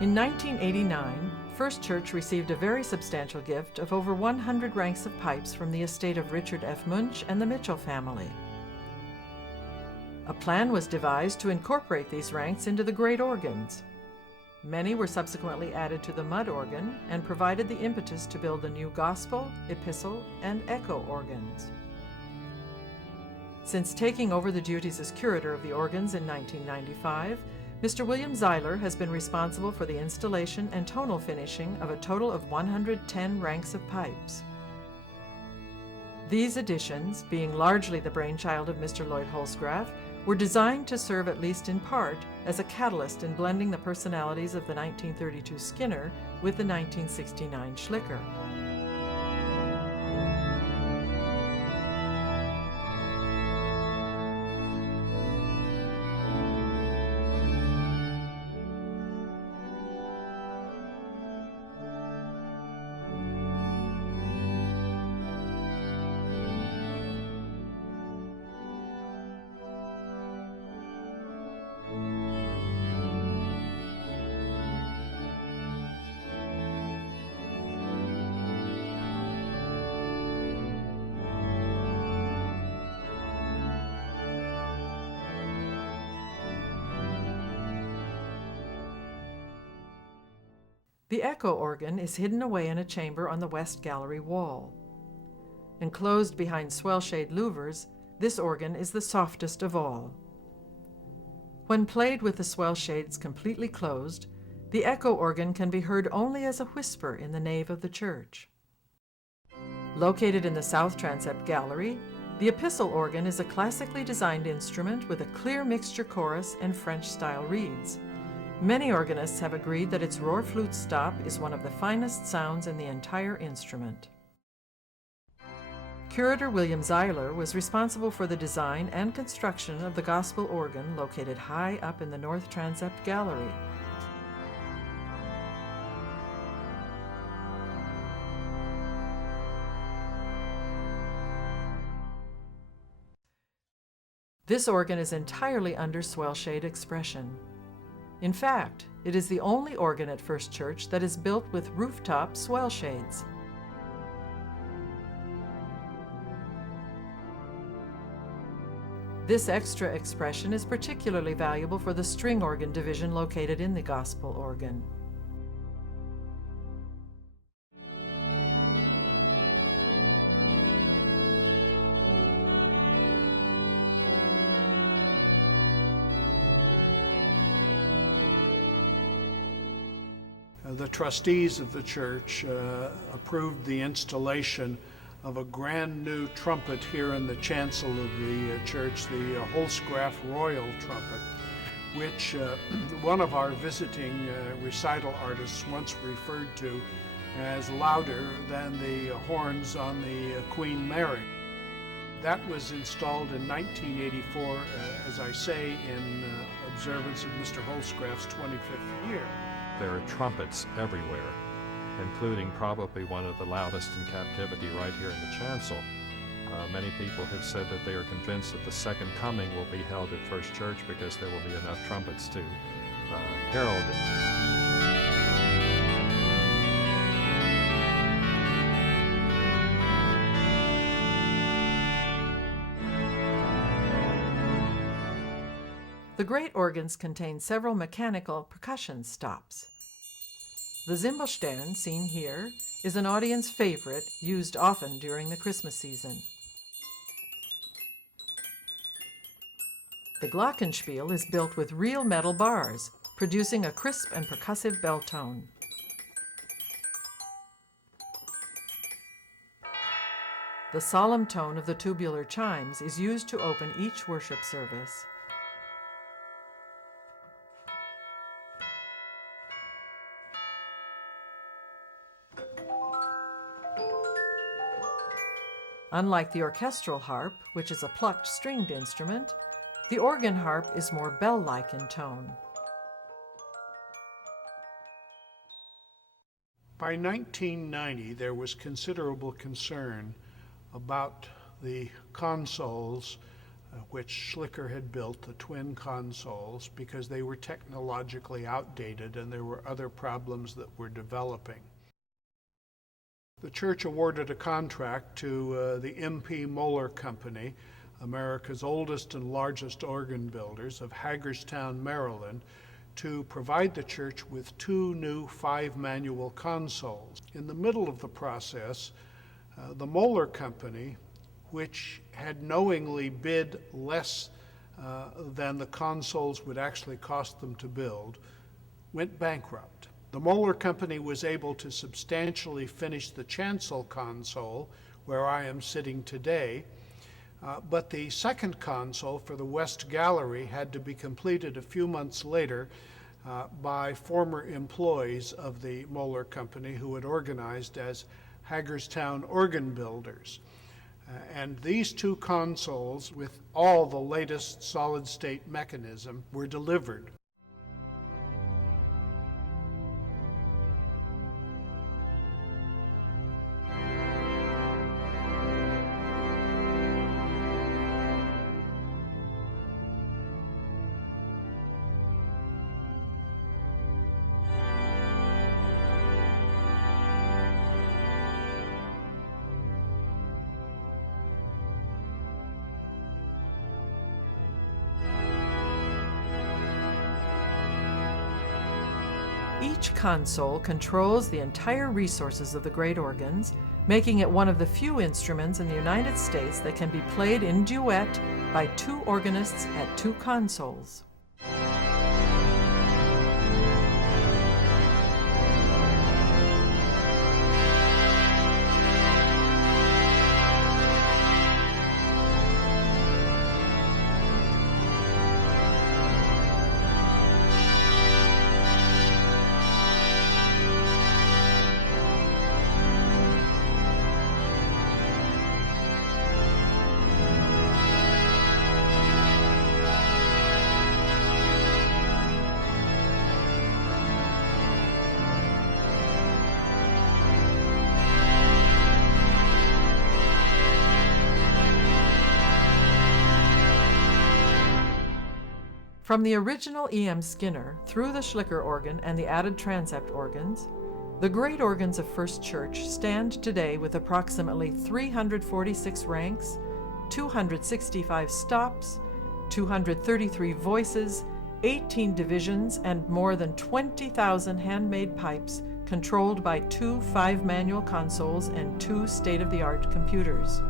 In 1989, First Church received a very substantial gift of over 100 ranks of pipes from the estate of Richard F. Munch and the Mitchell family. A plan was devised to incorporate these ranks into the great organs. Many were subsequently added to the mud organ and provided the impetus to build the new gospel, epistle, and echo organs. Since taking over the duties as curator of the organs in 1995, Mr. William Zeiler has been responsible for the installation and tonal finishing of a total of 110 ranks of pipes. These additions, being largely the brainchild of Mr. Lloyd Holsgraf, were designed to serve at least in part as a catalyst in blending the personalities of the 1932 Skinner with the 1969 Schlicker. The echo organ is hidden away in a chamber on the west gallery wall. Enclosed behind swell-shade louvers, this organ is the softest of all. When played with the swell shades completely closed, the echo organ can be heard only as a whisper in the nave of the church. Located in the south transept gallery, the Epistle Organ is a classically designed instrument with a clear mixture chorus and French-style reeds. Many organists have agreed that its roar flute stop is one of the finest sounds in the entire instrument. Curator William Zeiler was responsible for the design and construction of the gospel organ located high up in the north transept gallery. This organ is entirely under swell shade expression. In fact, it is the only organ at First Church that is built with rooftop swell shades. This extra expression is particularly valuable for the string organ division located in the gospel organ. The trustees of the church approved the installation of a grand new trumpet here in the chancel of the church, the Holsgraf Royal Trumpet, which one of our visiting recital artists once referred to as louder than the horns on the Queen Mary. That was installed in 1984, as I say, in observance of Mr. Holsgraf's 25th year. There are trumpets everywhere, including probably one of the loudest in captivity right here in the chancel. Many people have said that they are convinced that the second coming will be held at First Church because there will be enough trumpets to herald it. The great organs contain several mechanical percussion stops. The Zimbelstern, seen here, is an audience favorite used often during the Christmas season. The Glockenspiel is built with real metal bars, producing a crisp and percussive bell tone. The solemn tone of the tubular chimes is used to open each worship service. Unlike the orchestral harp, which is a plucked stringed instrument, the organ harp is more bell-like in tone. By 1990, there was considerable concern about the consoles which Schlicker had built, the twin consoles, because they were technologically outdated and there were other problems that were developing. The church awarded a contract to the M.P. Moeller Company, America's oldest and largest organ builders, of Hagerstown, Maryland, to provide the church with 2 new 5-manual consoles. In the middle of the process, the Moeller Company, which had knowingly bid less than the consoles would actually cost them to build, went bankrupt. The Moeller Company was able to substantially finish the chancel console, where I am sitting today, but the second console for the West Gallery had to be completed a few months later by former employees of the Moeller Company who had organized as Hagerstown Organ Builders. And these 2 consoles, with all the latest solid-state mechanism, were delivered. Each console controls the entire resources of the great organs, making it one of the few instruments in the United States that can be played in duet by 2 organists at 2 consoles. From the original E.M. Skinner through the Schlicker organ and the added transept organs, the great organs of First Church stand today with approximately 346 ranks, 265 stops, 233 voices, 18 divisions, and more than 20,000 handmade pipes controlled by 2 5-manual consoles and 2 state-of-the-art computers.